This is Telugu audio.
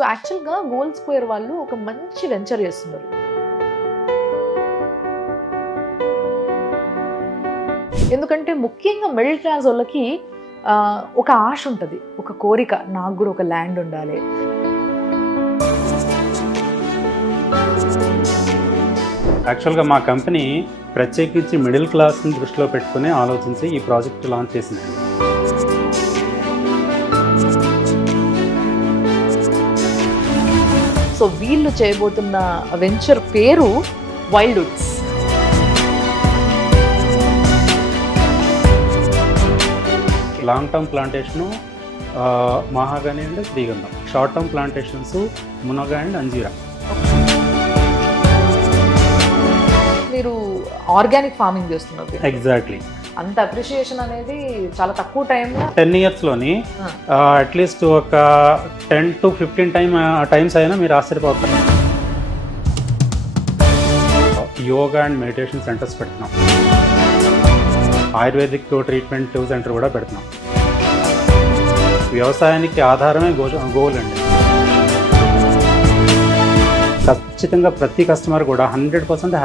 సో యాక్చువల్గా గోల్డ్ స్క్వేర్ వాళ్ళు ఒక మంచి వెంచర్ చేస్తున్నారు. ఎందుకంటే ముఖ్యంగా మిడిల్ క్లాస్ వాళ్ళకి ఒక ఆశ ఉంటుంది, ఒక కోరిక, నాకు కూడా ఒక ల్యాండ్ ఉండాలి. యాక్చువల్గా మా కంపెనీ ప్రత్యేకించి మిడిల్ క్లాస్ని దృష్టిలో పెట్టుకుని ఆలోచించి ఈ ప్రాజెక్ట్ లాంచ్ చేసింది. సో వీళ్ళు చేయబోతున్న వెంచర్ పేరు వైల్డ్వుడ్స్. లాంగ్ టర్మ్ ప్లాంటేషను మహాగని అండ్ శ్రీగంధం, షార్ట్ టర్మ్ ప్లాంటేషన్స్ మునగ అండ్ అంజీరా. మీరు ఆర్గానిక్ ఫార్మింగ్ చేస్తున్నారు. ఎగ్జాక్ట్లీ. అంత అప్రిషియేషన్ అనేది చాలా తక్కువ టైంలో 10 yearsలోని అట్లీస్ట్ ఒక 10 to 15 టైమ్స్ అయినా మీరు ఆశ్చర్యపోతారు. యోగా అండ్ మెడిటేషన్ సెంటర్స్ పెడుతున్నాం, ఆయుర్వేదిక్ ట్రీట్మెంట్ సెంటర్ కూడా పెడుతున్నాం. వ్యవసాయానికి ఆధారమే గోల్ అండి. ఖచ్చితంగా ప్రతి కస్టమర్ కూడా 100%